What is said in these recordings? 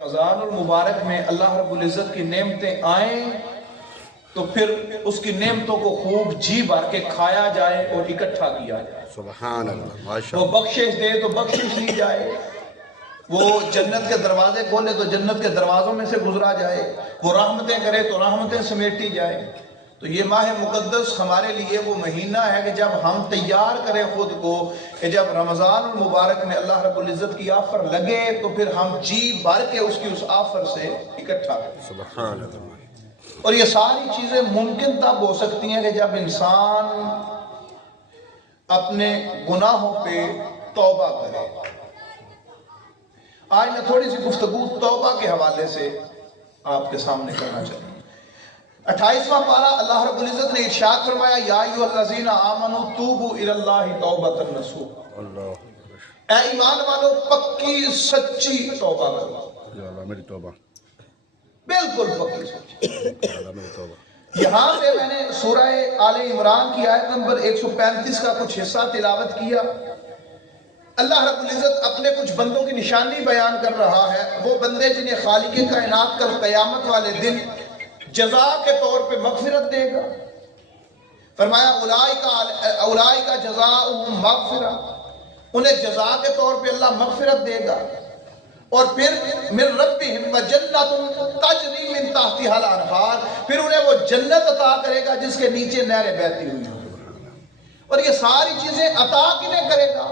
رمضان المبارک میں اللہ رب العزت کی نعمتیں آئیں تو پھر اس کی نعمتوں کو خوب جی بھر کے کھایا جائے اور اکٹھا کیا جائے۔ سبحان اللہ، ماشاء وہ اللہ۔ بخشش دے تو بخشش لی جائے، وہ جنت کے دروازے کھولے تو جنت کے دروازوں میں سے گزرا جائے، وہ رحمتیں کرے تو رحمتیں سمیٹی جائے۔ تو یہ ماہ مقدس ہمارے لیے وہ مہینہ ہے کہ جب ہم تیار کریں خود کو کہ جب رمضان المبارک میں اللہ رب العزت کی آفر لگے تو پھر ہم جی بھر کے اس کی اس آفر سے اکٹھا کریں۔ سبحان اللہ۔ اور یہ ساری چیزیں ممکن تب ہو سکتی ہیں کہ جب انسان اپنے گناہوں پہ توبہ کرے۔ آج میں تھوڑی سی گفتگو توبہ کے حوالے سے آپ کے سامنے کرنا چاہتا ہوں۔ 28واں پارہ اللہ رب العزت نے ارشاد فرمایا یا ایھا الذین آمنوا توبوا الی اللہ توبۃ نصوحا، اللہ اے ایمان والو پکی سچی توبہ کرو، یا اللہ میری توبہ، بالکل پکی سچی۔ یا اللہ میری توبہ۔ یہاں پہ میں نے سورہ آل عمران کی آیت نمبر 135 کا کچھ حصہ تلاوت کیا۔ اللہ رب العزت اپنے کچھ بندوں کی نشانی بیان کر رہا ہے، وہ بندے جنہیں خالق کائنات کل قیامت والے دن جزا کے طور پہ مغفرت دے گا۔ فرمایا اولئک جزاؤہم مغفرہ، انہیں جزا کے طور پہ اللہ مغفرت دے گا، اور پھر من ربہم وجنۃ تجری من تحتہا الانہار، پھر انہیں وہ جنت عطا کرے گا جس کے نیچے نہریں بہتی ہوئی ہیں۔ اور یہ ساری چیزیں عطا کنہیں کرے گا؟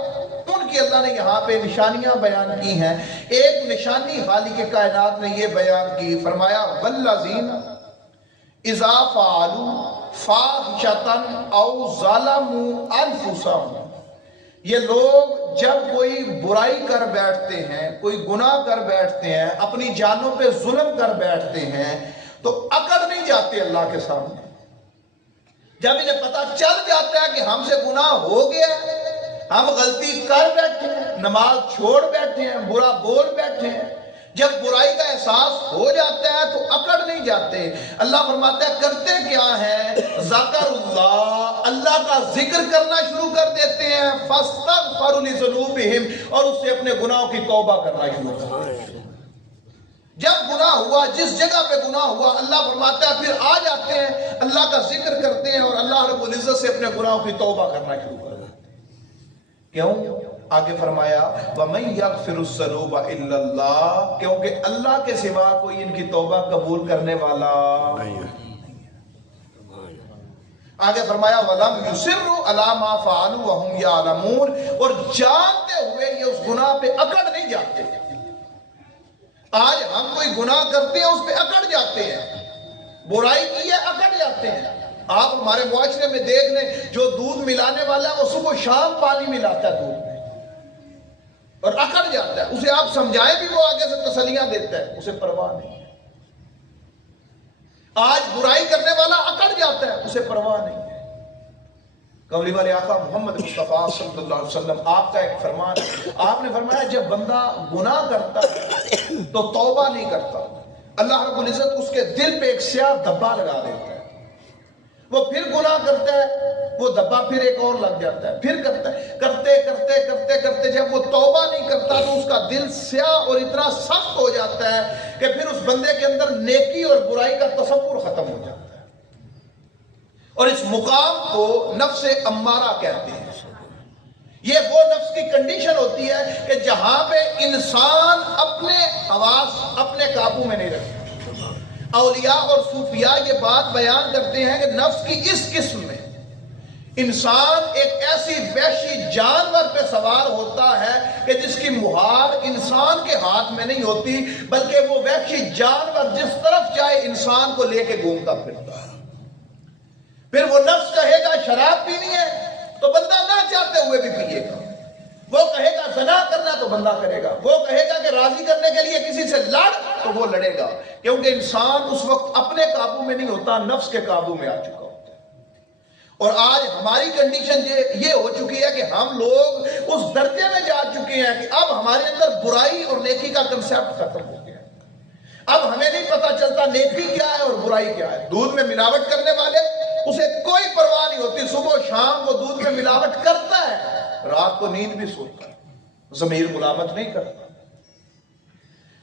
ان کی اللہ نے یہاں پہ نشانیاں بیان کی ہیں۔ ایک نشانی خالق کائنات نے یہ بیان کی، فرمایا والذین اذا فعلوا فاحشۃ او ظلموا انفسہم، یہ لوگ جب کوئی برائی کر بیٹھتے ہیں، کوئی گناہ کر بیٹھتے ہیں، اپنی جانوں پہ ظلم کر بیٹھتے ہیں تو اکڑ نہیں جاتے اللہ کے سامنے۔ جب انہیں پتہ چل جاتا ہے کہ ہم سے گناہ ہو گیا، ہم غلطی کر بیٹھے ہیں، نماز چھوڑ بیٹھے ہیں، برا بول بیٹھے ہیں، جب برائی کا احساس ہو جاتا ہے تو اکڑ نہیں جاتے۔ اللہ فرماتا ہے کرتے کیا ہیں؟ ذکر اللہ، اللہ کا ذکر کرنا شروع کر دیتے ہیں، فاستغفروا لذنوبہم، اور اس سے اپنے گناہوں کی توبہ کرنا شروع کر دیتے ہیں۔ جب گناہ ہوا، جس جگہ پہ گناہ ہوا، اللہ فرماتا ہے پھر آ جاتے ہیں، اللہ کا ذکر کرتے ہیں اور اللہ رب العزت سے اپنے گناہوں کی توبہ کرنا شروع کر دیتے ہیں۔ کیوں؟ آگے فرمایا وَمَن يَغْفِرُ الذُّنُوبَ إِلَّا اللَّهُ، کیونکہ اللہ کے سوا کوئی ان کی توبہ قبول کرنے والا نہیں ہے۔ آگے فرمایا وَلَمْ يُصِرُّوا عَلَىٰ مَا فَعَلُوا وَهُمْ يَعْلَمُونَ، اور جانتے ہوئے یہ اس گناہ پہ اکڑ نہیں جاتے۔ آج ہم کوئی گناہ کرتے ہیں اس پہ اکڑ جاتے ہیں، برائی کی ہے اکڑ جاتے ہیں۔ آپ ہمارے معاشرے میں دیکھ لیں، جو دودھ ملانے والا ہے وہ صبح شام پانی ملاتا ہے دودھ میں اور اکڑ جاتا ہے، اسے آپ سمجھائیں بھی وہ آگے سے تسلیاں دیتا ہے، اسے پرواہ نہیں ہے۔ آج برائی کرنے والا اکڑ جاتا ہے، اسے پرواہ نہیں ہے۔ کملی والے آقا محمد مصطفیٰ صلی اللہ علیہ وسلم، آپ کا ایک فرمان ہے، آپ نے فرمایا جب بندہ گناہ کرتا ہے تو توبہ نہیں کرتا، اللہ رب العزت اس کے دل پہ ایک سیاہ دھبا لگا دیتا ہے، وہ پھر گناہ کرتا ہے، وہ دھبا پھر ایک اور لگ جاتا ہے، پھر کرتا ہے، کرتے کرتے کرتے کرتے جب وہ توبہ نہیں کرتا تو اس کا دل سیاہ اور اتنا سخت ہو جاتا ہے کہ پھر اس بندے کے اندر نیکی اور برائی کا تصور ختم ہو جاتا ہے، اور اس مقام کو نفس امارہ کہتے ہیں۔ یہ وہ نفس کی کنڈیشن ہوتی ہے کہ جہاں پہ انسان اپنے حواس اپنے قابو میں نہیں رکھتا۔ اولیاء اور صوفیاء یہ بات بیان کرتے ہیں کہ نفس کی اس قسم میں انسان ایک ایسی وحشی جانور پہ سوار ہوتا ہے کہ جس کی مہار انسان کے ہاتھ میں نہیں ہوتی، بلکہ وہ وحشی جانور جس طرف چاہے انسان کو لے کے گھومتا پھرتا ہے۔ پھر وہ نفس کہے گا شراب پینی ہے تو بندہ نہ چاہتے ہوئے بھی پیے گا، وہ کہے گا زنا کرنا تو بندہ کرے گا، وہ کہے گا کہ راضی کرنے کے لیے کسی سے لڑ تو وہ لڑے گا، کیونکہ انسان اس وقت اپنے قابو میں نہیں ہوتا، نفس کے قابو میں آ چکا ہوتا ہے۔ اور آج ہماری کنڈیشن یہ ہو چکی ہے کہ ہم لوگ اس درجے میں جا چکے ہیں کہ اب ہمارے اندر برائی اور نیکی کا کنسیپٹ ختم ہو گیا ہے۔ اب ہمیں نہیں پتا چلتا نیکی کیا ہے اور برائی کیا ہے۔ دودھ میں ملاوٹ کرنے والے اسے کوئی پرواہ نہیں ہوتی، صبح شام وہ دودھ میں ملاوٹ کرتا ہے، رات کو نیند بھی سوتا ہے، ضمیر ملامت نہیں کرتا۔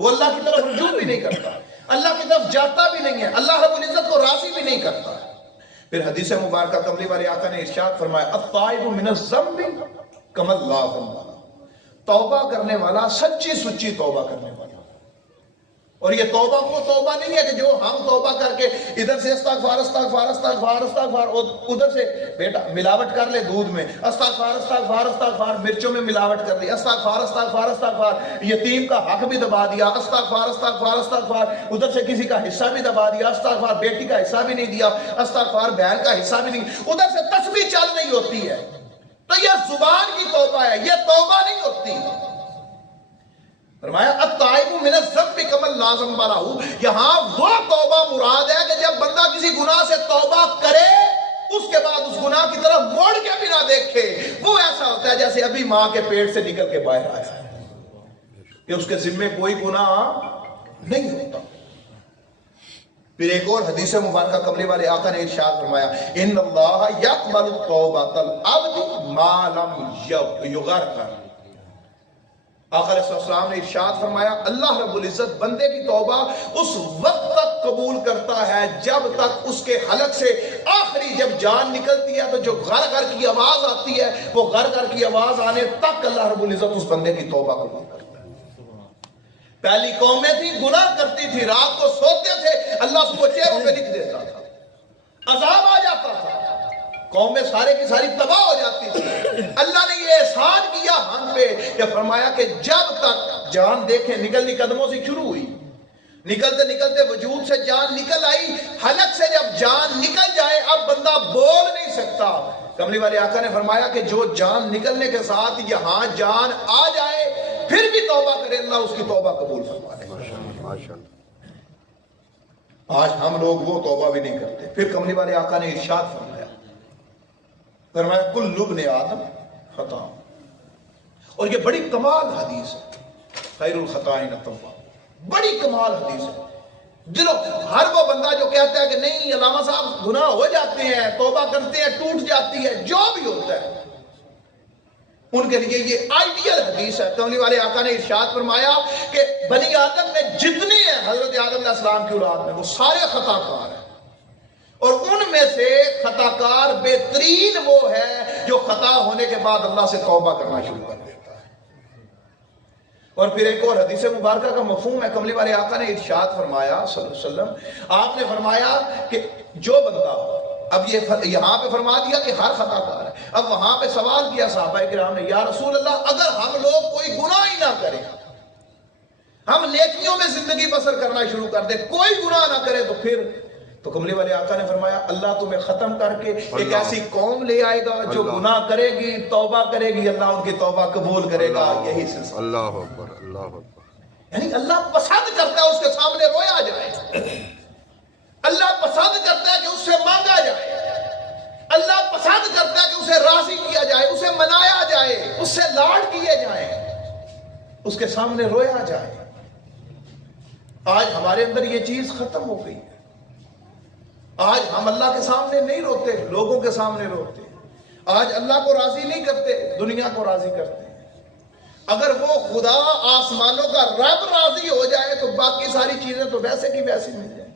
وہ اللہ کی طرف رجوع بھی نہیں کرتا، اللہ کی طرف جاتا بھی نہیں ہے، اللہ رب العزت کو راضی بھی نہیں کرتا۔ پھر حدیث مبارکہ کملی والے آقا نے ارشاد فرمایا التائب من الذنب کمن لا ذنب لہ، توبہ کرنے والا سچی سچی توبہ کرنے والا۔ اور یہ توبہ وہ توبہ نہیں ہے کہ جو ہم توبہ کر کے ادھر سے استغفار استغفار استغفار استغفار، اور ادھر سے بیٹا ملاوٹ کر لے دودھ میں، استغفار استغفار استغفار، مرچوں میں ملاوٹ کر لی، استغفار استغفار استغفار، یتیم کا حق بھی دبا دیا، استغفار استغفار استغفار، ادھر سے کسی کا حصہ بھی دبا دیا، استغفار بیٹی کا حصہ بھی نہیں دیا، استغفار بہن کا حصہ بھی نہیں، ادھر سے تسبیح چل رہی ہوتی ہے، تو یہ زبان کی توبہ ہے، یہ توبہ نہیں ہوتی۔ فرمایا التائب من الذنب کمن لا ذنب لہ، یہاں وہ توبہ مراد ہے کہ جب بندہ کسی گناہ سے توبہ کرے اس کے بعد اس گناہ کی طرف موڑ کے بھی نہ دیکھے، وہ ایسا ہوتا ہے جیسے ابھی ماں کے پیٹ سے نکل کے باہر آیا ہے، کہ اس کے ذمے کوئی گناہ نہیں ہوتا۔ پھر ایک اور حدیث مبارکہ کملی والے آقا نے ارشاد فرمایا ان اللہ یقبل توبۃ العبد ما لم یغرغر، آقا علیہ السلام نے ارشاد فرمایا اللہ رب العزت بندے کی توبہ اس وقت تک قبول کرتا ہے جب تک اس کے حلق سے آخری جب جان نکلتی ہے تو جو غر غر کی آواز آتی ہے، وہ غر غر کی آواز آنے تک اللہ رب العزت اس بندے کی توبہ قبول کرتا ہے۔ پہلی قومیں تھی گناہ کرتی تھی، رات کو سوتے تھے، اللہ اس کو چہروں پہ لکھ دیتا تھا، عذاب آ جاتا تھا، قومیں سارے کی ساری تباہ ہو جاتی تھی۔ اللہ نے یہ احسان کیا ہم پہ کہ فرمایا کہ جب تک جان دیکھیں نکلنی قدموں سے شروع ہوئی، نکلتے نکلتے وجود سے جان نکل آئی، حلق سے جب جان نکل جائے اب بندہ بول نہیں سکتا۔ کملی والے آقا نے فرمایا کہ جو جان نکلنے کے ساتھ یہاں جان آ جائے پھر بھی توبہ کرے اللہ اس کی توبہ قبول فرمائے۔ آج ہم لوگ وہ توبہ بھی نہیں کرتے۔ پھر کملی والے آقا نے ارشاد فرمایا کل ابن آدم خطا، اور یہ بڑی کمال حدیث ہے، خیر الخطائین التوبہ، بڑی کمال حدیث ہے۔ ہر وہ بندہ جو کہتا ہے کہ نہیں علامہ صاحب گناہ ہو جاتے ہیں، توبہ کرتے ہیں ٹوٹ جاتی ہے، جو بھی ہوتا ہے ان کے لیے یہ آئیڈیل حدیث ہے۔ کملی والے آقا نے ارشاد فرمایا کہ بنی آدم میں جتنے ہیں حضرت آدم علیہ السلام کی اولاد میں وہ سارے خطا کار ہیں، اور ان میں سے خطا کار بہترین وہ ہے جو خطا ہونے کے بعد اللہ سے توبہ کرنا شروع کر دیتا ہے۔ اور پھر ایک اور حدیث مبارکہ کا مفہوم ہے، کملی والے آقا نے ارشاد فرمایا صلی اللہ علیہ وسلم، آپ نے فرمایا کہ جو بندہ، اب یہ یہاں پہ فرما دیا کہ ہر خطا کار ہے، اب وہاں پہ سوال کیا صحابہ کرام نے یا رسول اللہ اگر ہم لوگ کوئی گناہ ہی نہ کریں، ہم نیکیوں میں زندگی بسر کرنا شروع کر دیں، کوئی گناہ نہ کرے تو پھر؟ تو کملی والے آقا نے فرمایا اللہ تمہیں ختم کر کے ایک ایسی قوم لے آئے گا جو گناہ کرے گی، توبہ کرے گی، اللہ ان کی توبہ قبول کرے گا۔ یہی سلسلہ، اللہ اکبر اللہ اکبر، یعنی اللہ پسند کرتا ہے اس کے سامنے رویا جائے، اللہ پسند کرتا ہے کہ اس سے مانگا جائے، اللہ پسند کرتا ہے کہ اسے راضی کیا جائے، اسے منایا جائے، اس سے لاڈ کیے جائیں، اس کے سامنے رویا جائے۔ آج ہمارے اندر یہ چیز ختم ہو گئی ہے، آج ہم اللہ کے سامنے نہیں روتے، لوگوں کے سامنے روتے، آج اللہ کو راضی نہیں کرتے، دنیا کو راضی کرتے ہیں۔ اگر وہ خدا آسمانوں کا رب راضی ہو جائے تو باقی ساری چیزیں تو ویسے کی ویسی مل جائیں،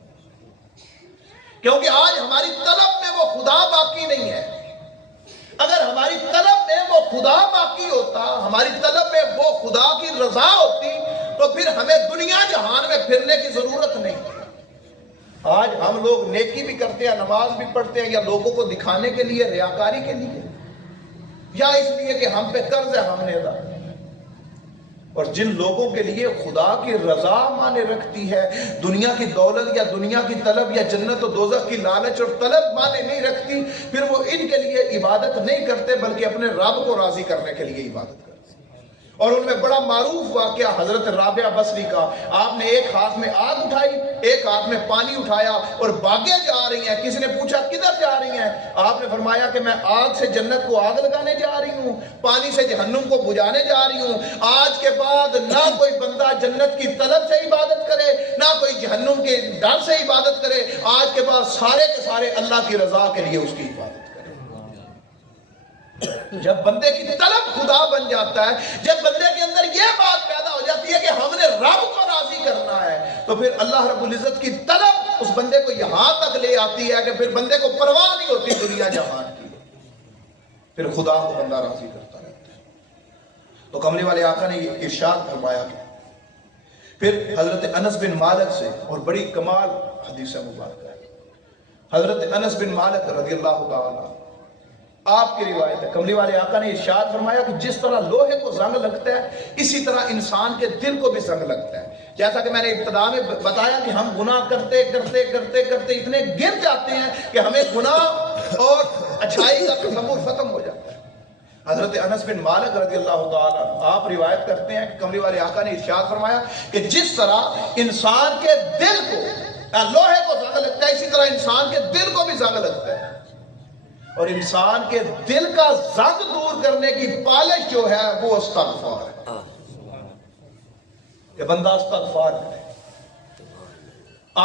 کیونکہ آج ہماری طلب میں وہ خدا باقی نہیں ہے۔ اگر ہماری طلب میں وہ خدا باقی ہوتا، ہماری طلب میں وہ خدا کی رضا ہوتی تو پھر ہمیں دنیا جہان میں پھرنے کی ضرورت نہیں تھی۔ آج ہم لوگ نیکی بھی کرتے ہیں، نماز بھی پڑھتے ہیں، یا لوگوں کو دکھانے کے لیے، ریاکاری کے لیے، یا اس لیے کہ ہم پہ قرض ہے ہم نے ادا۔ اور جن لوگوں کے لیے خدا کی رضا مانے رکھتی ہے، دنیا کی دولت یا دنیا کی طلب یا جنت و دوزخ کی لالچ اور طلب مانے نہیں رکھتی، پھر وہ ان کے لیے عبادت نہیں کرتے بلکہ اپنے رب کو راضی کرنے کے لیے عبادت کرتے۔ اور ان میں بڑا معروف واقعہ حضرت رابعہ بصری کا، آپ نے ایک ہاتھ میں آگ اٹھائی، ایک ہاتھ میں پانی اٹھایا اور باغیں جا رہی ہیں۔ کسی نے پوچھا کدھر جا رہی ہیں؟ آپ نے فرمایا کہ میں آگ سے جنت کو آگ لگانے جا رہی ہوں، پانی سے جہنم کو بجھانے جا رہی ہوں۔ آج کے بعد نہ کوئی بندہ جنت کی طلب سے عبادت کرے، نہ کوئی جہنم کے ڈر سے عبادت کرے، آج کے بعد سارے کے سارے اللہ کی رضا کے لیے اس کی عبادت۔ جب بندے کی طلب خدا بن جاتا ہے، جب بندے کے اندر یہ بات پیدا ہو جاتی ہے کہ ہم نے رب کو راضی کرنا ہے تو پھر اللہ رب العزت کی طلب اس بندے کو یہاں تک لے آتی ہے کہ پھر بندے کو پرواہ نہیں ہوتی دنیا جہان کی، پھر خدا کو بندہ راضی کرتا رہتا ہے۔ تو کملی والے آقا نے یہ ارشاد فرمایا کہ پھر حضرت انس بن مالک سے، اور بڑی کمال حدیث مبارکہ ہے، حضرت انس بن مالک رضی اللہ تعالی آپ کی روایت ہے، کملی والے آقا نے ارشاد فرمایا کہ جس طرح لوہے کو زنگ لگتا ہے اسی طرح انسان کے دل کو بھی زنگ لگتا ہے۔ جیسا کہ میں نے ابتدا میں بتایا کہ ہم گناہ کرتے کرتے کرتے کرتے اتنے گر جاتے ہیں کہ ہمیں گناہ اور اچھائی کا تصور ختم ہو جاتا ہے۔ حضرت انس بن مالک رضی اللہ تعالیٰ آپ روایت کرتے ہیں کہ کملی والے آقا نے ارشاد فرمایا کہ جس طرح انسان کے دل کو لوہے کو زنگ لگتا ہے اسی طرح انسان کے دل کو بھی زنگ لگتا ہے، اور انسان کے دل کا زنگ دور کرنے کی پالش جو ہے وہ استغفار ہے، کہ بندہ استغفار کرے۔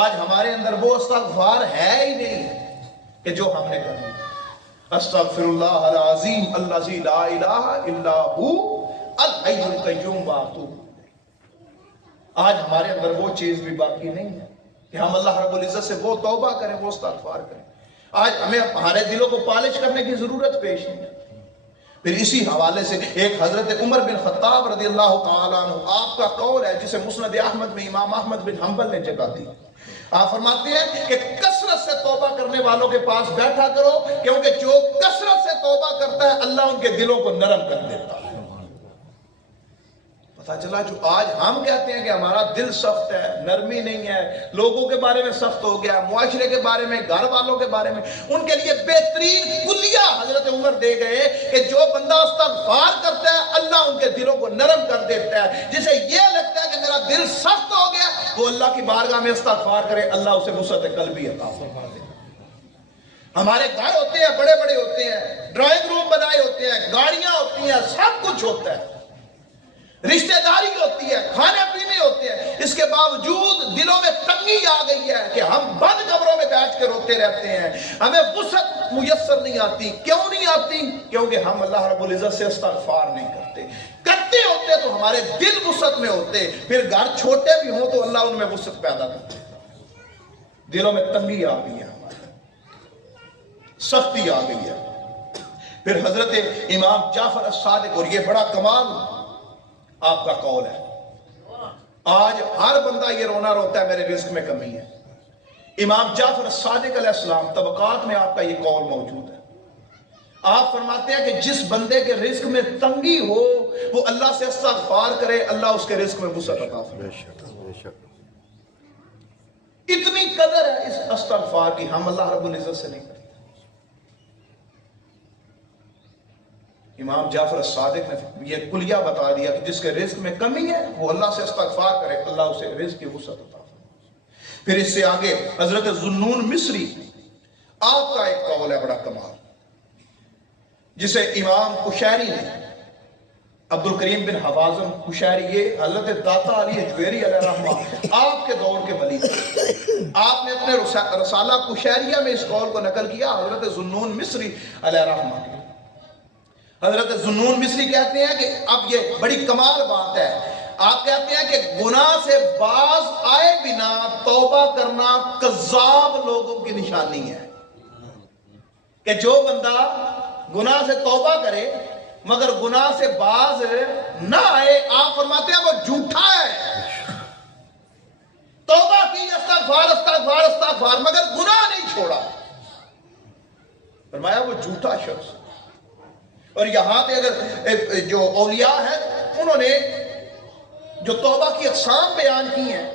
آج ہمارے اندر وہ استغفار ہے ہی نہیں کہ جو ہم نے کرنی۔ استغفر اللہ العظیم الذی لا الہ الا ہو الحی القیوم واتوب۔ آج ہمارے اندر وہ چیز بھی باقی نہیں ہے کہ ہم اللہ رب العزت سے وہ توبہ کریں، وہ استغفار کریں۔ آج ہمیں ہمارے دلوں کو پالش کرنے کی ضرورت پیش نہیں ہے۔ پھر اسی حوالے سے ایک حضرت عمر بن خطاب رضی اللہ تعالیٰ عنہ آپ کا قول ہے جسے مسند احمد میں امام احمد بن حنبل نے جگہ دی۔ آپ فرماتے ہیں کہ کثرت سے توبہ کرنے والوں کے پاس بیٹھا کرو، کیونکہ جو کثرت سے توبہ کرتا ہے اللہ ان کے دلوں کو نرم کر دیتا ہے۔ پتہ چلا جو آج ہم کہتے ہیں کہ ہمارا دل سخت ہے، نرمی نہیں ہے، لوگوں کے بارے میں سخت ہو گیا، معاشرے کے بارے میں، گھر والوں کے بارے میں، ان کے لیے بہترین کلیہ حضرت عمر دے گئے کہ جو بندہ استغفار کرتا ہے اللہ ان کے دلوں کو نرم کر دیتا ہے۔ جسے یہ لگتا ہے کہ میرا دل سخت ہو گیا وہ اللہ کی بارگاہ میں استغفار کرے، اللہ اسے وسعت قلبی عطا فرما دے۔ ہمارے گھر ہوتے ہیں، بڑے بڑے ہوتے ہیں، ڈرائنگ روم بنائے ہوتے ہیں، گاڑیاں ہوتی ہیں، سب کچھ ہوتا ہے، رشتہ داری ہوتی ہے، کھانے پینے ہوتے ہیں، اس کے باوجود دلوں میں تنگی آ گئی ہے کہ ہم بند کمروں میں بیٹھ کے روتے رہتے ہیں، ہمیں وسعت میسر نہیں آتی۔ کیوں نہیں آتی؟ کیونکہ ہم اللہ رب العزت سے استغفار نہیں کرتے۔ کرتے ہوتے تو ہمارے دل وسعت میں ہوتے، پھر گھر چھوٹے بھی ہوں تو اللہ ان میں وسعت پیدا کرتے۔ دلوں میں تنگی آ گئی ہے، سختی آ گئی ہے۔ پھر حضرت امام جعفر الصادق، اور یہ بڑا کمال آپ کا قول ہے، آج ہر بندہ یہ رونا روتا ہے میرے رزق میں کمی ہے۔ امام جعفر الصادق علیہ السلام طبقات میں آپ کا یہ قول موجود ہے۔ آپ فرماتے ہیں کہ جس بندے کے رزق میں تنگی ہو وہ اللہ سے استغفار کرے، اللہ اس کے رزق میں وسعت عطا فرمائے۔ اتنی قدر ہے اس استغفار کی، ہم اللہ رب العزت سے نہیں کرتے۔ امام جعفر الصادق نے یہ کلیہ بتا دیا کہ جس کے رزق میں کمی ہے وہ اللہ سے استغفار کرے، اللہ اسے رزق کی وسعت عطا فرمائے۔ پھر اس سے آگے حضرت ذوالنون مصری آپ کا ایک قول ہے بڑا کمال، جسے امام قشیری نے، عبد الکریم بن حوازن قشیری، یہ حضرت داتا علی حجویری علیہ رحمہ آپ کے دور کے ولی تھے۔ آپ نے اپنے رسالہ قشیریہ میں اس قول کو نقل کیا حضرت ذوالنون مصری علیہ رحمہ۔ حضرت ذوالنون مصری کہتے ہیں کہ اب یہ بڑی کمال بات ہے، آپ کہتے ہیں کہ گناہ سے باز آئے بنا توبہ کرنا کذاب لوگوں کی نشانی ہے، کہ جو بندہ گناہ سے توبہ کرے مگر گناہ سے باز نہ آئے، آپ فرماتے ہیں وہ جھوٹا ہے۔ توبہ کی، استغفار استغفار استغفار، مگر گناہ نہیں چھوڑا، فرمایا وہ جھوٹا شخص۔ اور یہاں پہ اگر جو اولیاء ہیں انہوں نے جو توبہ کی اقسام بیان کی ہیں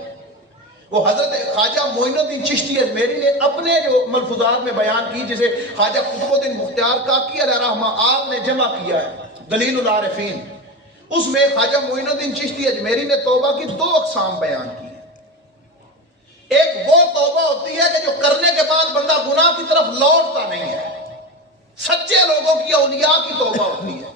وہ حضرت خواجہ معین الدین چشتی اجمیری نے اپنے جو ملفوظات میں بیان کی، جسے خواجہ قطب الدین مختار کاکی علیہ رحمہ آپ نے جمع کیا ہے دلیل العارفین۔ اس میں خواجہ معین الدین چشتی اجمیری نے توبہ کی دو اقسام بیان کی ہیں۔ ایک وہ توبہ ہوتی ہے کہ جو کرنے کے بعد بندہ گناہ کی طرف لوٹتا نہیں ہے، سچے لوگوں کی، اولیاء کی توبہ ہوتی ہے۔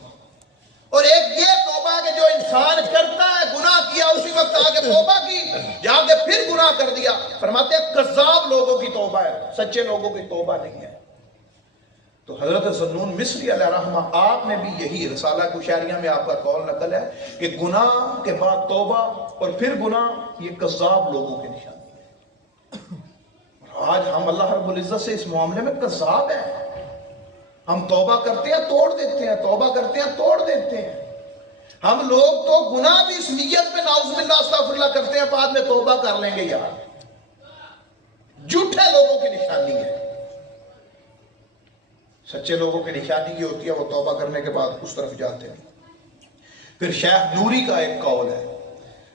اور ایک یہ توبہ کہ جو انسان کرتا ہے، گناہ کیا اسی وقت آگے توبہ کی، جا کے پھر گناہ کر دیا، فرماتے ہیں کذاب لوگوں کی توبہ ہے، سچے لوگوں کی توبہ نہیں ہے۔ تو حضرت ذنون مصری علیہ رحمہ آپ نے بھی یہی رسالہ کشاریہ میں آپ کا قول نقل ہے کہ گناہ کے بعد توبہ اور پھر گناہ یہ کذاب لوگوں کی نشانی ہے. اور آج ہم اللہ رب العزت سے اس معاملے میں کذاب ہیں. ہم توبہ کرتے ہیں توڑ دیتے ہیں، توبہ کرتے ہیں توڑ دیتے ہیں. ہم لوگ تو گناہ بھی اس نیت میں نعوذ باللہ استغفر اللہ کرتے ہیں بعد میں توبہ کر لیں گے. یار جھوٹے لوگوں کی نشانی ہے. سچے لوگوں کی نشانی یہ ہوتی ہے وہ توبہ کرنے کے بعد اس طرف جاتے ہیں. پھر شیخ نوری کا ایک قول ہے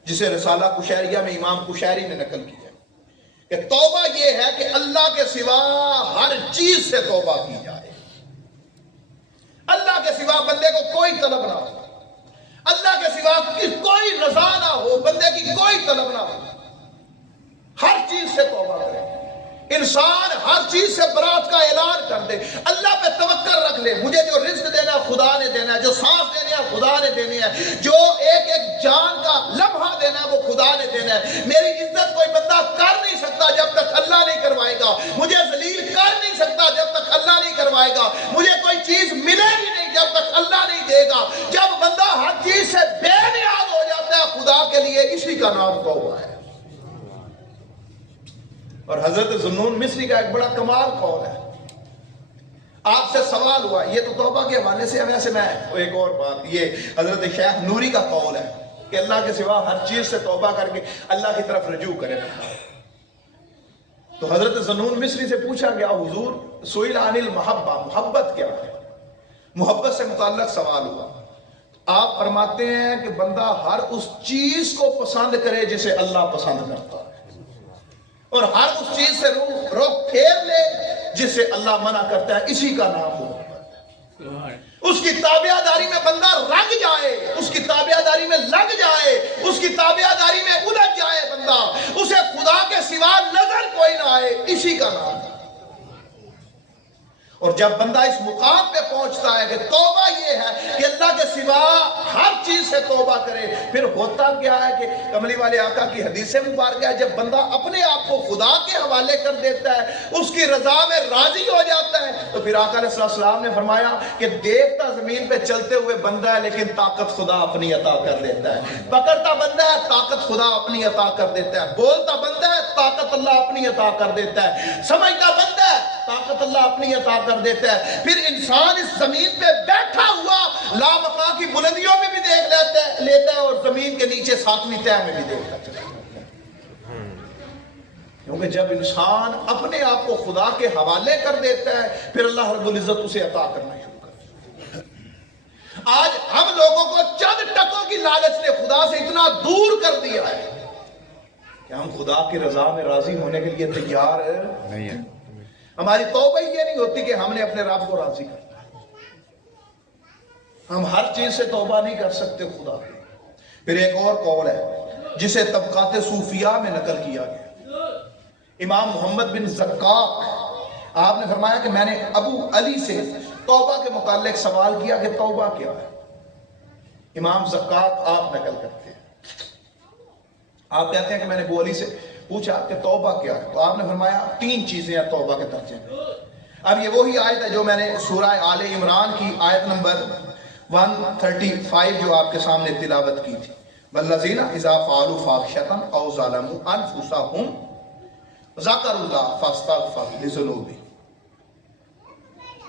جسے رسالہ کشیریہ میں امام کشیری نے نقل کیا کہ توبہ یہ ہے کہ اللہ کے سوا ہر چیز سے توبہ کی جائے. اللہ کے سوا بندے کو کوئی طلب نہ ہو، اللہ کے سوا کوئی رضا نہ ہو، بندے کی کوئی طلب نہ ہو. ہر چیز سے توبہ کرے. انسان ہر چیز سے برات کا اعلان کر دے، اللہ پہ توکل رکھ لے. مجھے جو رزق دینا ہے خدا نے دینا ہے، جو سانس دینے ہیں خدا نے دینے ہیں، جو ایک ایک جان کا لمحہ دینا ہے وہ خدا نے دینا ہے. میری عزت کوئی بندہ کر نہیں سکتا جب تک اللہ نہیں کروائے گا. مجھے ذلیل کر نہیں سکتا جب تک اللہ نہیں کروائے گا. مجھے کوئی چیز ملے گی نہیں جب تک اللہ نہیں دے گا. جب بندہ ہر چیز سے بے نیاز ہو جاتا ہے خدا کے لیے، اسی کا نام توبہ ہے. اور حضرت ذنون مصری کا ایک بڑا کمال قول ہے. آپ سے سوال ہوا، یہ تو توبہ کے حوالے سے ہے، ویسے میں ایک اور بات، یہ حضرت شیخ نوری کا قول ہے کہ اللہ کے سوا ہر چیز سے توبہ کر کے اللہ کی طرف رجوع کرے. تو حضرت ذنون مصری سے پوچھا گیا، حضور سئل عن المحبہ، محبت کیا ہے؟ محبت سے متعلق سوال ہوا. آپ فرماتے ہیں کہ بندہ ہر اس چیز کو پسند کرے جسے اللہ پسند کرتا ہے، اور ہر اس چیز سے رخ پھیر لے جس سے اللہ منع کرتا ہے. اسی کا نام محبت ہے. اس کی تابعداری میں بندہ رنگ جائے، اس کی تابعداری میں لگ جائے، اس کی تابعداری میں الجھ جائے بندہ، اسے خدا کے سوا نظر کوئی نہ آئے. اسی کا نام ہے. اور جب بندہ اس مقام پہ پہنچتا ہے کہ توبہ یہ ہے کہ اللہ کے سوا ہر چیز سے توبہ کرے، پھر ہوتا کیا ہے کہ کملی والے آقا کی حدیث مبارکہ ہے، جب بندہ اپنے آپ کو خدا کے حوالے کر دیتا ہے، اس کی رضا میں راضی ہو جاتا ہے، تو پھر آقا علیہ السلام نے فرمایا کہ دیکھتا زمین پہ چلتے ہوئے بندہ ہے لیکن طاقت خدا اپنی عطا کر دیتا ہے. پکڑتا بندہ ہے، طاقت خدا اپنی عطا کر دیتا ہے. بولتا بندہ ہے، طاقت اللہ اپنی عطا کر دیتا ہے. سمجھتا بندہ ہے، طاقت اللہ اپنی عطا کر دیتا ہے. پھر انسان اس زمین پہ بیٹھا ہوا لامقام کی بلندیوں میں بھی دیکھ لیتا ہے اور زمین کے نیچے ساتویں تہہ میں بھی دیکھتا ہے. کیونکہ جب انسان اپنے آپ کو خدا کے حوالے کر دیتا ہے پھر اللہ رب العزت اسے عطا کرنا شروع کرتا ہے. آج ہم لوگوں کو چند ٹکوں کی لالچ نے خدا سے اتنا دور کر دیا ہے کہ ہم خدا کی رضا میں راضی ہونے کے لیے تیار نہیں ہیں. ہماری توبہ یہ نہیں ہوتی کہ ہم نے اپنے رب کو راضی کرنا ہے. ہم ہر چیز سے توبہ نہیں کر سکتے خدا کی. پھر ایک اور قول ہے جسے طبقات صوفیاء میں نقل کیا گیا. امام محمد بن زکاک آپ نے فرمایا کہ میں نے ابو علی سے توبہ کے متعلق سوال کیا کہ توبہ کیا ہے. امام زکاک آپ نقل کرتے ہیں، آپ کہتے ہیں کہ میں نے ابو علی سے پوچھا کہ توبہ کیا ہے، تو آپ نے فرمایا 3 چیزیں ہیں توبہ کے درجے میں. اب یہ وہی آیت ہے جو میں نے سورہ آل عمران کی آیت نمبر 135 جو آپ کے سامنے تلاوت کی تھی. والذین اذا فعلوا فاحشۃ او ظلموا انفسهم ذکروا اللہ فاستغفروا لذنوبہم.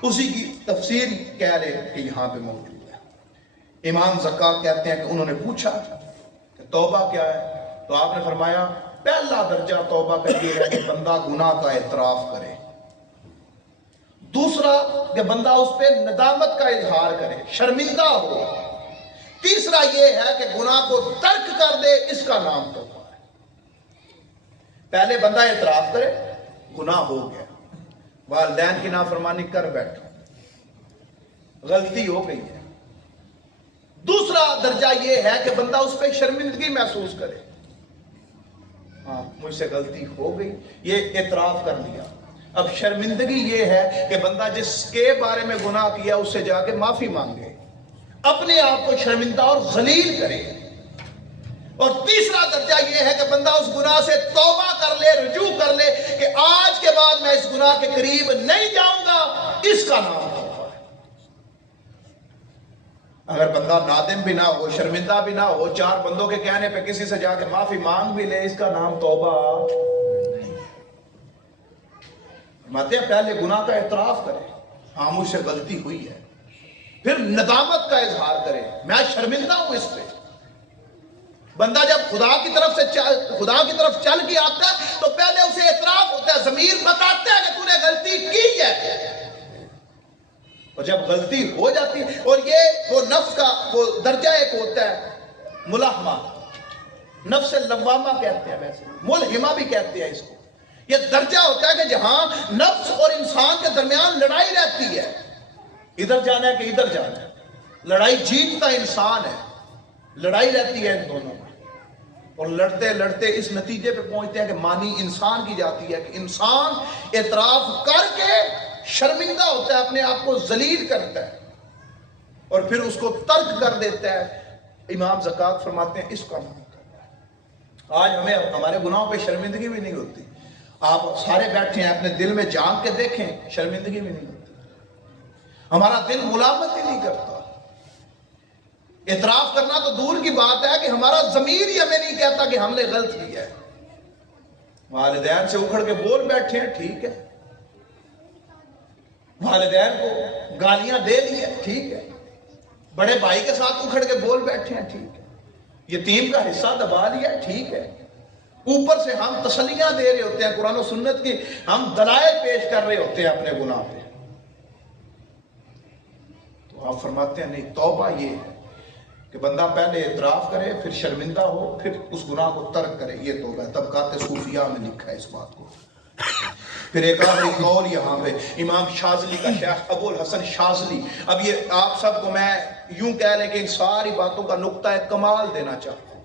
اسی کی تفسیر کہہ لے کہ یہاں پہ موجود ہے. امام زکاک کہتے ہیں کہ انہوں نے پوچھا کہ توبہ کیا ہے، تو آپ نے فرمایا پہلا درجہ توبہ کا یہ ہے کہ بندہ گناہ کا اعتراف کرے. دوسرا کہ بندہ اس پہ ندامت کا اظہار کرے، شرمندہ ہو. تیسرا یہ ہے کہ گناہ کو ترک کر دے، اس کا نام توبہ ہے. پہلے بندہ اعتراف کرے گناہ ہو گیا، والدین کی نافرمانی کر بیٹھا، غلطی ہو گئی ہے. دوسرا درجہ یہ ہے کہ بندہ اس پہ شرمندگی محسوس کرے، ہاں مجھ سے غلطی ہو گئی، یہ اعتراف کر لیا. اب شرمندگی یہ ہے کہ بندہ جس کے بارے میں گناہ کیا اس سے جا کے معافی مانگے، اپنے آپ کو شرمندہ اور ذلیل کرے. اور تیسرا درجہ یہ ہے کہ بندہ اس گناہ سے توبہ کر لے، رجوع کر لے کہ آج کے بعد میں اس گناہ کے قریب نہیں جاؤں گا. اس کا نام اگر بندہ نادم بھی نہ ہو، شرمندہ بھی نہ ہو، چار بندوں کے کہنے پہ کسی سے جا کے معافی مانگ بھی لے، اس کا نام توبہ نہیں۔ فرماتے ہیں پہلے گناہ کا اعتراف کرے، ہاں مجھ سے غلطی ہوئی ہے، پھر ندامت کا اظہار کرے، میں شرمندہ ہوں اس پہ۔ بندہ جب خدا کی طرف چل کے آتا ہے تو پہلے اسے اعتراف ہوتا ہے، ضمیر بتاتا ہے کہ تو نے غلطی کی ہے، اور جب غلطی ہو جاتی ہے، اور یہ وہ نفس کا وہ درجہ ایک ہوتا ہے ملحمہ، نفس لوامہ کہتے ہیں، ویسے ملحمہ بھی کہتے ہیں اس کو۔ یہ درجہ ہوتا ہے کہ جہاں نفس اور انسان کے درمیان لڑائی رہتی ہے، ادھر جانا ہے کہ ادھر جانا ہے، لڑائی جیتتا انسان ہے، لڑائی رہتی ہے ان دونوں میں، اور لڑتے لڑتے اس نتیجے پہ پہنچتے ہیں کہ مانی انسان کی جاتی ہے کہ انسان اعتراف کر کے شرمندہ ہوتا ہے، اپنے آپ کو ذلیل کرتا ہے، اور پھر اس کو ترک کر دیتا ہے۔ امام زکات فرماتے ہیں اس کا نام آج ہمیں ہمارے گناہوں پہ شرمندگی بھی نہیں ہوتی۔ آپ سارے بیٹھے ہیں، اپنے دل میں جھانک کے دیکھیں، شرمندگی بھی نہیں ہوتی، ہمارا دل ملامت ہی نہیں کرتا۔ اعتراف کرنا تو دور کی بات ہے کہ ہمارا ضمیر ہی ہمیں نہیں کہتا کہ ہم نے غلط کیا ہے۔ والدین سے اکھڑ کے بول بیٹھے ہیں، ٹھیک ہے، والدین کو گالیاں دے لی ہیں، ٹھیک ہے، بڑے بھائی کے ساتھ اکھڑ کے بول بیٹھے ہیں، ٹھیک ہے، یتیم کا حصہ دبا لیا ہے، ٹھیک ہے، اوپر سے ہم تسلیاں دے رہے ہوتے ہیں، قرآن و سنت کی ہم دلائل پیش کر رہے ہوتے ہیں اپنے گناہ پہ۔ تو آپ فرماتے ہیں نہیں، توبہ یہ ہے کہ بندہ پہلے اعتراف کرے، پھر شرمندہ ہو، پھر اس گناہ کو ترک کرے، یہ توبہ ہے۔ طبقات صوفیہ میں لکھا ہے اس بات کو۔ پھر ایک آخری قول یہاں پہ امام شاذلی کا، شیخ ابو الحسن شاذلی، اب یہ آپ سب کو میں یوں کہہ لیں کہ ان ساری باتوں کا نقطہ کمال دینا چاہتا ہوں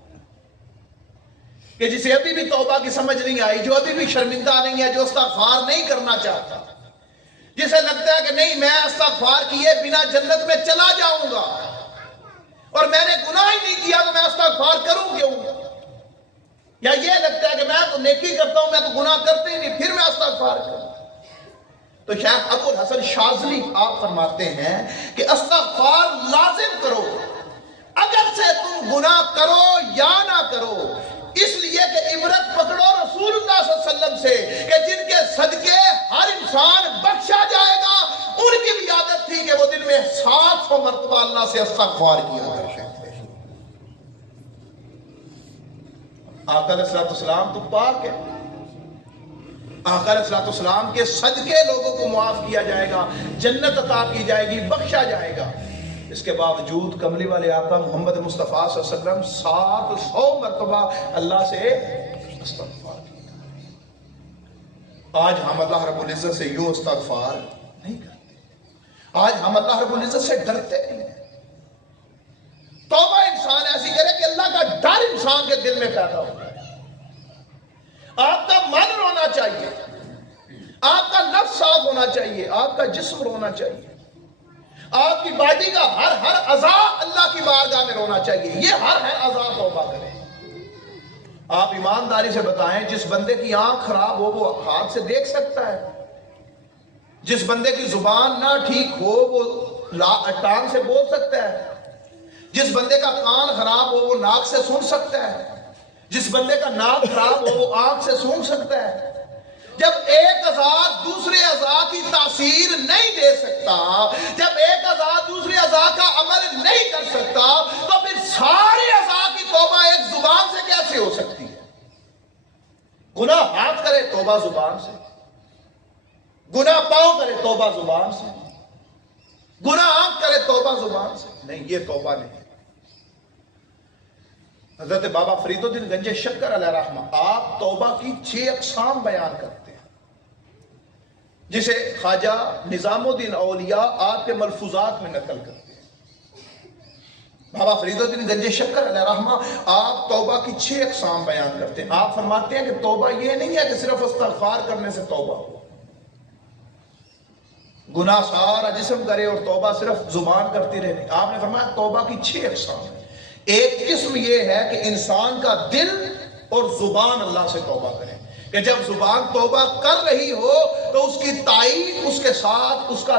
کہ جسے ابھی بھی توبہ کی سمجھ نہیں آئی، جو ابھی بھی شرمندہ نہیں ہے، جو استغفار نہیں کرنا چاہتا، جسے لگتا ہے کہ نہیں میں استغفار کیے بنا جنت میں چلا جاؤں گا اور میں نے گناہ ہی نہیں کیا تو میں استغفار کروں کیوں، یا یہ لگتا ہے کہ میں تو نیکی کرتا ہوں، میں تو گناہ کرتے ہی نہیں، پھر میں استغفار کروں، تو شیخ ابو الحسن شاذلی آپ فرماتے ہیں کہ استغفار لازم کرو، اگر سے تم گناہ کرو یا نہ کرو، اس لیے کہ عبرت پکڑو رسول اللہ صلی اللہ علیہ وسلم سے کہ جن کے صدقے ہر انسان بخشا جائے گا، ان کی بھی عادت تھی کہ وہ دن میں 700 مرتبہ اللہ سے استغفار کیا کرتے تھے۔ آقا علیہ السلام تو پاک ہے، آقا علیہ السلام کے صدقے لوگوں کو معاف کیا جائے گا، جنت عطا کی جائے گی، بخشا جائے گا، اس کے باوجود کملی والے آقا محمد مصطفیٰ صلی اللہ علیہ وسلم 700 مرتبہ اللہ سے استغفار کیا۔ آج ہم اللہ رب العزت سے یوں استغفار نہیں کرتے، آج ہم اللہ رب العزت سے ڈرتے نہیں ہیں۔ توبہ انسان ایسی کرے کہ اللہ کا ڈر انسان کے دل میں پیدا ہو جائے، آپ کا من رونا چاہیے، آپ کا نفس صاف ہونا چاہیے، آپ کا جسم رونا چاہیے، آپ کی باڈی کا ہر اعضا اللہ کی بارگاہ میں رونا چاہیے، یہ ہر اعضا توبہ کرے۔ آپ ایمانداری سے بتائیں، جس بندے کی آنکھ خراب ہو وہ ہاتھ سے دیکھ سکتا ہے، جس بندے کی زبان نہ ٹھیک ہو وہ ٹانگ سے بول سکتا ہے، جس بندے کا کان خراب ہو وہ ناک سے سن سکتا ہے، جس بندے کا ناک خراب ہو وہ آنکھ سے سونگھ سکتا ہے۔ جب ایک اعضا دوسرے اعضا کی تاثیر نہیں دے سکتا، جب ایک اعضا دوسرے اعضا کا عمل نہیں کر سکتا، تو پھر سارے اعضا کی توبہ ایک زبان سے کیسے ہو سکتی ہے؟ گناہ ہاتھ کرے توبہ زبان سے، گناہ پاؤں کرے توبہ زبان سے، گناہ آنکھ کرے توبہ زبان سے، نہیں، یہ توبہ نہیں۔ حضرت بابا فرید الدین گنج شکر علیہ رحمہ آپ توبہ کی 6 اقسام بیان کرتے ہیں، جسے خواجہ نظام الدین اولیاء آپ کے ملفوظات میں نقل کرتے ہیں۔ بابا فرید الدین گنج شکر علیہ رحمہ آپ توبہ کی 6 اقسام بیان کرتے ہیں۔ آپ فرماتے ہیں کہ توبہ یہ نہیں ہے کہ صرف استغفار کرنے سے توبہ ہو، گناہ سارا جسم کرے اور توبہ صرف زبان کرتی رہے۔ آپ نے فرمایا توبہ کی 6 اقسام ہیں۔ ایک قسم یہ ہے کہ انسان کا دل اور زبان اللہ سے توبہ کرے، کہ جب زبان توبہ کر رہی ہو تو اس کی تائید اس کے ساتھ اس کا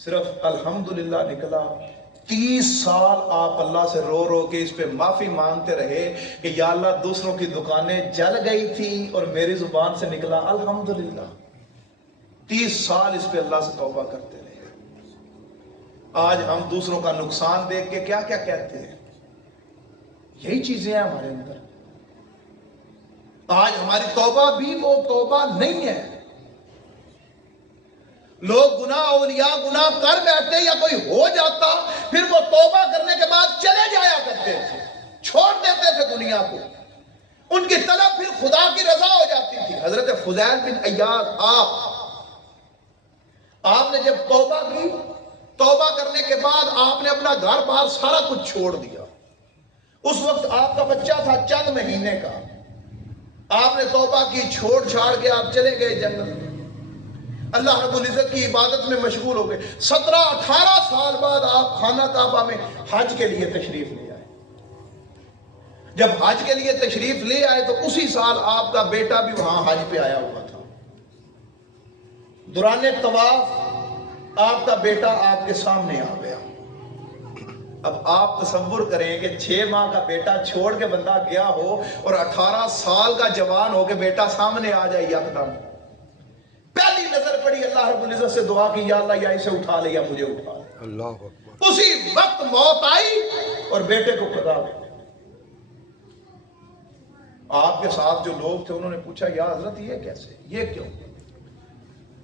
صرف الحمدللہ نکلا. 30 سال آپ اللہ سے رو رو کے اس پہ معافی مانگتے رہے کہ یا اللہ دوسروں کی دکانیں جل گئی تھی اور میری زبان سے نکلا الحمدللہ. 30 سال اس پہ اللہ سے توبہ کرتے رہے. آج ہم دوسروں کا نقصان دیکھ کے کیا کیا کہتے ہیں. یہی چیزیں ہیں ہمارے اندر. آج ہماری توبہ بھی وہ توبہ نہیں ہے. لوگ گناہ اولیاء گناہ کر بیٹھتے یا کوئی ہو جاتا پھر وہ توبہ کرنے کے بعد چلے جایا کرتے تھے, چھوڑ دیتے تھے دنیا کو. ان کی طلب پھر خدا کی رضا ہو جاتی تھی. حضرت فضیل بن عیاض آپ نے جب توبہ کی, توبہ کرنے کے بعد آپ نے اپنا گھر بار سارا کچھ چھوڑ دیا. اس وقت آپ کا بچہ تھا چند مہینے کا. آپ نے توبہ کی, چھوڑ چھاڑ کے آپ چلے گئے جنگل میں, اللہ رب العزت کی عبادت میں مشغول ہو گئے. 17-18 سال بعد آپ خانہ کعبہ میں حج کے لیے تشریف لے آئے. جب حج کے لیے تشریف لے آئے تو اسی سال آپ کا بیٹا بھی وہاں حج پہ آیا ہوا تھا. دوران طواف آپ کا بیٹا آپ کے سامنے آ گیا. اب آپ تصور کریں کہ 6 ماہ کا بیٹا چھوڑ کے بندہ گیا ہو اور 18 سال کا جوان ہو کے بیٹا سامنے آ جائے یکدم. پہلی نظر پڑی, اللہ رب العزت سے دعا کی یا اللہ یا اسے اٹھا لے یا مجھے اٹھا لے. اللہ اکبر. اسی وقت موت آئی اور بیٹے کو خدا دے. آپ کے ساتھ جو لوگ تھے انہوں نے پوچھا یا حضرت یہ کیسے, یہ کیوں؟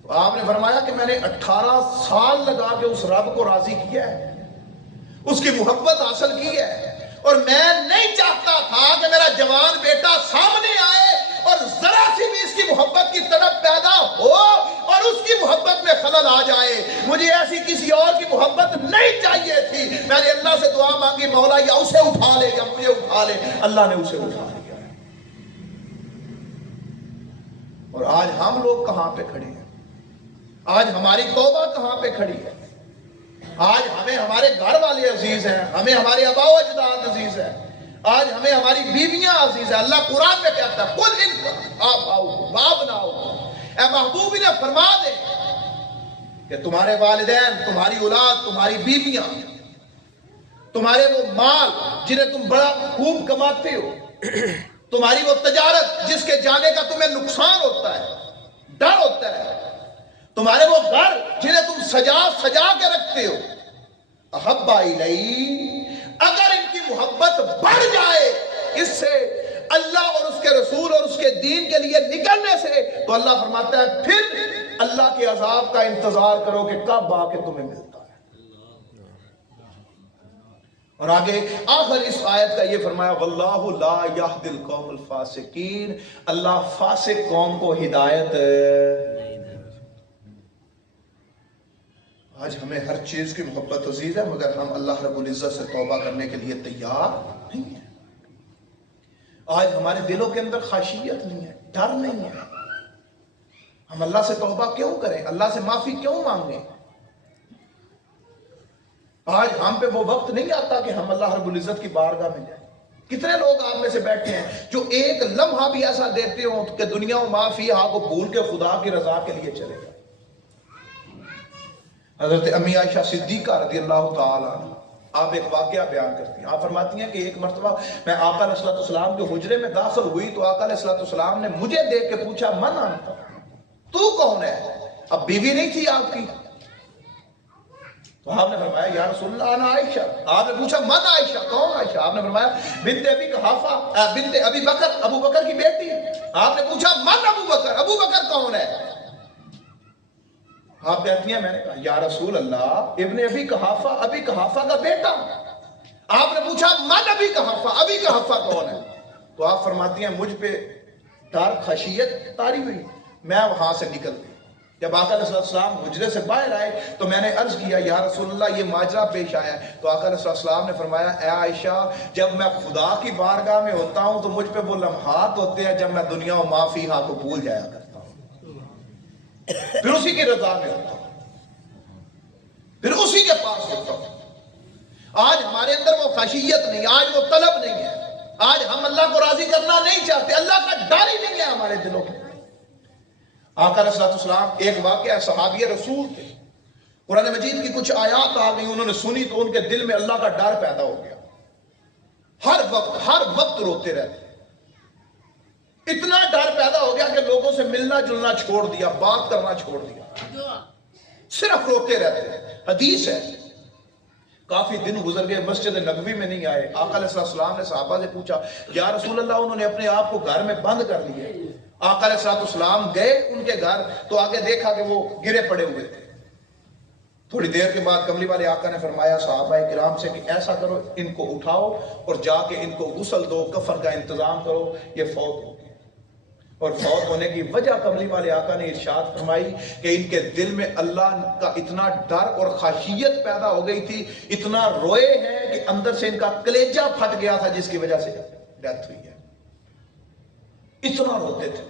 تو آپ نے فرمایا کہ میں نے 18 سال لگا کے اس رب کو راضی کیا ہے, اس کی محبت حاصل کی ہے, اور میں نہیں چاہتا تھا کہ میرا جوان بیٹا سامنے آئے اور ذرا سی بھی اس کی محبت کی طرف پیدا ہو اور اس کی محبت میں خلل آ جائے. مجھے ایسی کسی اور کی محبت نہیں چاہیے تھی. میں نے اللہ سے دعا مانگی مولا یا اسے اٹھا لے یا مجھے اٹھا لے. اللہ نے اسے اٹھا لیا. اور آج ہم لوگ کہاں پہ کھڑے ہیں؟ آج ہماری توبہ کہاں پہ کھڑی ہے؟ آج ہمیں ہمارے گھر والے عزیز ہیں, ہمیں ہمارے آبا و اجداد عزیز ہیں, آج ہمیں ہماری بیویاں عزیز ہیں. اللہ قرآن میں کہتا ہے قل ان آباؤ, اے محبوب انہیں فرما دے کہ تمہارے والدین, تمہاری اولاد, تمہاری بیویاں, تمہارے وہ مال جنہیں تم بڑا خوب کماتے ہو, تمہاری وہ تجارت جس کے جانے کا تمہیں نقصان ہوتا ہے, ڈر ہوتا ہے, تمہارے وہ گھر جنہیں تم سجا کے رکھتے ہو, احبا الی, اگر ان کی محبت بڑھ جائے اس سے اللہ اور اس کے رسول اور اس کے دین کے لیے نکلنے سے, تو اللہ فرماتا ہے پھر اللہ کے عذاب کا انتظار کرو کہ کب آ کے تمہیں ملتا ہے. اور آگے آخر اس آیت کا یہ فرمایا واللہ لا یہدی القوم الفاسقین, اللہ فاسق قوم کو ہدایت. آج ہمیں ہر چیز کی محبت عزیز ہے مگر ہم اللہ رب العزت سے توبہ کرنے کے لیے تیار نہیں ہیں. آج ہمارے دلوں کے اندر خشیت نہیں ہے, ڈر نہیں ہے. ہم اللہ سے توبہ کیوں کریں, اللہ سے معافی کیوں مانگیں؟ آج ہم پہ وہ وقت نہیں آتا کہ ہم اللہ رب العزت کی بارگاہ میں جائیں. کتنے لوگ آپ میں سے بیٹھے ہیں جو ایک لمحہ بھی ایسا دیتے ہوں کہ دنیا و معافی کو بھول کے خدا کی رضا کے لیے چلے گئے. حضرت امی عائشہ صدیقہ رضی اللہ تعالیٰ عنہ آپ ایک واقعہ بیان کرتی ہیں. آپ فرماتی ہیں کہ ایک مرتبہ میں آقا علیہ السلام کے حجرے میں داخل ہوئی تو آقا علیہ السلام نے مجھے دیکھ کے پوچھا من انت, تو کون ہے؟ اب بیوی نہیں تھی آپ کی. تو آپ نے فرمایا یا رسول اللہ انا عائشہ. آپ نے پوچھا من عائشہ, کون عائشہ؟ آپ نے فرمایا بنت ابی قحافہ, بنت ابی بکر, ابو بکر کی بیٹی. آپ نے پوچھا من ابو بکر, ابو بکر کون ہے؟ آپ کہتی ہیں میں نے کہا یا رسول اللہ ابن ابی قحافہ, ابی قحافہ کا بیٹا. آپ نے پوچھا من ابی قحافہ, ابی قحافہ کون ہے؟ تو آپ فرماتی ہیں مجھ پہ ڈر خشیت طاری ہوئی, میں وہاں سے نکل گئی. جب آقا علیہ السلام حجرے سے باہر آئے تو میں نے عرض کیا یا رسول اللہ یہ ماجرا پیش آیا ہے. تو آقا علیہ السلام نے فرمایا اے عائشہ جب میں خدا کی بارگاہ میں ہوتا ہوں تو مجھ پہ وہ لمحات ہوتے ہیں جب میں دنیا و ما فیہا کو بھول جایا کرتا ہوں, پھر اسی کی رضا میں ہوتا ہوں, پھر اسی کے پاس ہوتا ہوں. آج ہمارے اندر وہ خشیت نہیں, آج وہ طلب نہیں ہے, آج ہم اللہ کو راضی کرنا نہیں چاہتے, اللہ کا ڈر ہی نہیں ہے ہمارے دلوں میں. آقا علیہ السلام ایک واقعہ صحابی رسول تھے, قرآن مجید کی کچھ آیات آ گئی، انہوں نے سنی تو ان کے دل میں اللہ کا ڈر پیدا ہو گیا، ہر وقت روتے رہتے، اتنا ڈر پیدا ہو گیا کہ لوگوں سے ملنا جلنا چھوڑ دیا، بات کرنا چھوڑ دیا، صرف روتے رہتے۔ حدیث ہے، کافی دن گزر گئے، مسجد نبوی میں نہیں آئے۔ آقا علیہ السلام نے صحابہ سے پوچھا، یا رسول اللہ انہوں نے اپنے آپ کو گھر میں بند کر لیا۔ آقا علیہ السلام گئے ان کے گھر تو آگے دیکھا کہ وہ گرے پڑے ہوئے تھے۔ تھوڑی دیر کے بعد کملی والے آقا نے فرمایا صحابہ کرام سے کہ ایسا کرو، ان کو اٹھاؤ اور جا کے ان کو غسل دو، کفن کا انتظام کرو، یہ فوت ہو گئے۔ اور فوت ہونے کی وجہ کملی والے آقا نے ارشاد فرمائی کہ ان کے دل میں اللہ کا اتنا ڈر اور خشیت پیدا ہو گئی تھی، اتنا روئے ہیں کہ اندر سے ان کا کلیجہ پھٹ گیا تھا، جس کی وجہ سے ڈیتھ ہوئی ہے، اتنا روتے تھے۔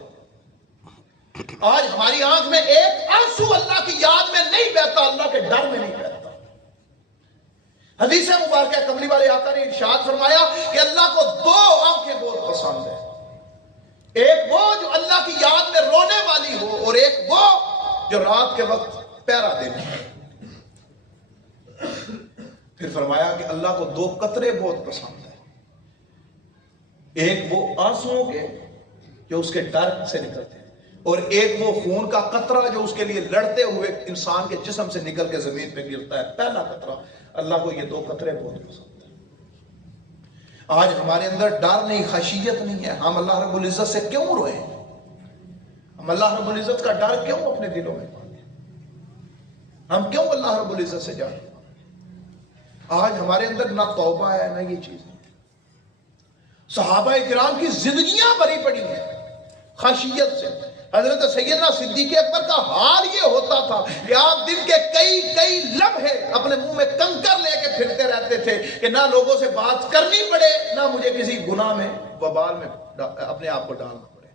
آج ہماری آنکھ میں ایک آنسو اللہ کی یاد میں نہیں بہتا، اللہ کے ڈر میں نہیں بہتا۔ حدیث مبارکہ کملی والے آقا نے ارشاد فرمایا کہ اللہ کو دو آنکھیں بہت پسند ہیں، ایک وہ جو اللہ کی یاد میں رونے والی ہو، اور ایک وہ جو رات کے وقت پہرا دینے۔ پھر فرمایا کہ اللہ کو دو قطرے بہت پسند ہیں، ایک وہ آنسوؤں کے جو اس کے ڈر سے نکلتے ہیں، اور ایک وہ خون کا قطرہ جو اس کے لیے لڑتے ہوئے انسان کے جسم سے نکل کے زمین پہ گرتا ہے، پہلا قطرہ۔ اللہ کو یہ دو قطرے بہت پسند ہیں۔ آج ہمارے اندر ڈر نہیں، خشیت نہیں ہے، ہم اللہ رب العزت سے کیوں روئیں؟ ہم اللہ رب العزت کا ڈر کیوں اپنے دلوں میں مانگیں؟ ہم کیوں اللہ رب العزت سے جائیں؟ آج ہمارے اندر نہ توبہ ہے، نہ یہ چیز ہے۔ صحابہ کرام کی زندگیاں بھری پڑی ہیں خشیت سے۔ حضرت سیدنا صدیق اکبر کا حال یہ ہوتا تھا کہ آپ دن کے کئی لمحے اپنے منہ میں کنکر لے کے پھرتے رہتے تھے کہ نہ لوگوں سے بات کرنی پڑے، نہ مجھے کسی گناہ میں وبال میں اپنے آپ کو ڈالنا پڑے۔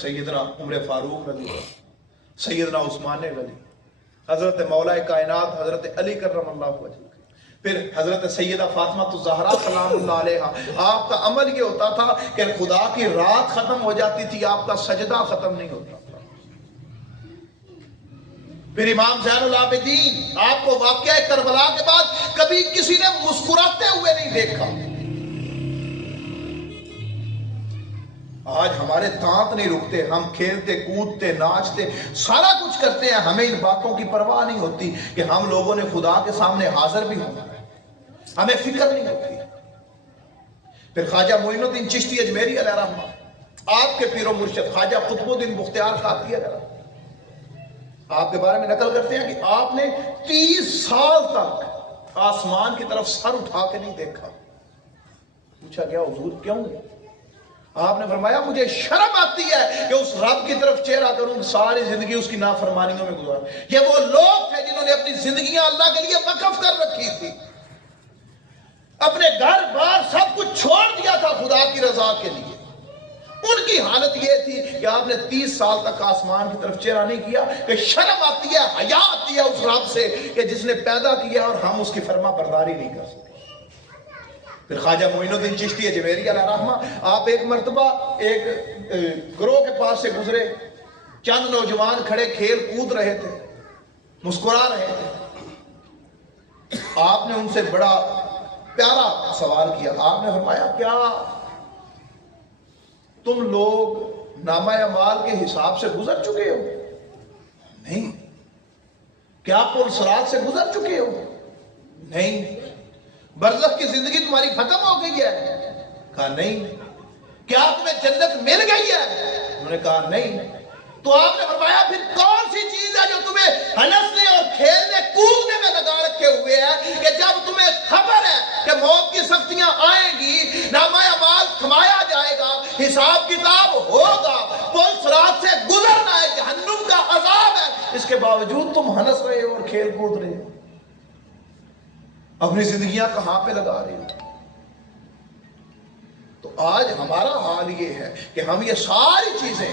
سیدنا عمر فاروق رضی اللہ، سیدنا عثمان غنی، حضرت مولا کائنات حضرت علی کرم اللہ وجہہ، پھر حضرت سیدہ فاطمہ الزہرا سلام اللہ علیہا۔ آپ کا عمل یہ ہوتا تھا کہ خدا کی رات ختم ہو جاتی تھی، آپ کا سجدہ ختم نہیں ہوتا تھا۔ پھر امام زین العابدین، آپ کو واقعہ کربلا کے بعد کبھی کسی نے مسکراتے ہوئے نہیں دیکھا۔ آج ہمارے دانت نہیں رکتے، ہم کھیلتے کودتے ناچتے سارا کچھ کرتے ہیں، ہمیں ان باتوں کی پرواہ نہیں ہوتی کہ ہم لوگوں نے خدا کے سامنے حاضر بھی ہونا ہے، ہمیں فکر نہیں ہوتی۔ پھر خواجہ معین الدین چشتی اجمیری علیہ رحمہ، آپ کے پیر و مرشد خواجہ قطب الدین بختیار خاکی علیہ رحمہ، آپ کے بارے میں نقل کرتے ہیں کہ آپ نے 30 سال تک آسمان کی طرف سر اٹھا کے نہیں دیکھا۔ پوچھا گیا حضور کیوں؟ آپ نے فرمایا مجھے شرم آتی ہے کہ اس رب کی طرف چہرہ کروں، ساری زندگی اس کی نافرمانیوں میں گزار۔ یہ وہ لوگ تھے جنہوں نے اپنی زندگیاں اللہ کے لیے وقف کر رکھی تھی، اپنے گھر بار سب کچھ چھوڑ دیا تھا خدا کی رضا کے لیے۔ ان کی حالت یہ تھی کہ آپ نے 30 سال تک آسمان کی طرف چہرہ نہیں کیا کہ شرم آتی ہے، حیا آتی ہے اس رب سے کہ جس نے پیدا کیا اور ہم اس کی فرما برداری نہیں کر سکتے۔ پھر خواجہ معین الدین چشتی اجمیری علیہ رحمہ، آپ ایک مرتبہ ایک گروہ کے پاس سے گزرے، چند نوجوان کھڑے کھیل کود رہے تھے، مسکرا رہے تھے۔ آپ نے ان سے بڑا پیارا سوال کیا، آپ نے فرمایا کیا تم لوگ نامہ اعمال کے حساب سے گزر چکے ہو؟ نہیں۔ کیا پل صراط سے گزر چکے ہو؟ نہیں۔ برزخ کی زندگی تمہاری ختم ہو گئی ہے؟ کہا نہیں۔ کیا تمہیں جنت مل گئی ہے؟ انہوں نے کہا نہیں۔ تو آپ نے فرمایا پھر کون سی چیز ہے جو تمہیں ہنسنے اور کھیلنے کودنے میں لگا رکھے ہوئے ہے کہ جب تمہیں خبر ہے کہ موت کی سختیاں آئیں گی، نامہ اعمال تھمایا جائے گا، حساب کتاب ہوگا، پل صراط سے گزرنا ہے، جہنم کا عذاب ہے، اس کے باوجود تم ہنس رہے ہو اور کھیل کود رہے ہو، اپنی زندگیاں کہاں پہ لگا رہے ہو؟ تو آج ہمارا حال یہ ہے کہ ہم یہ ساری چیزیں